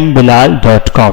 mbilal.com۔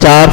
4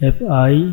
FIJ.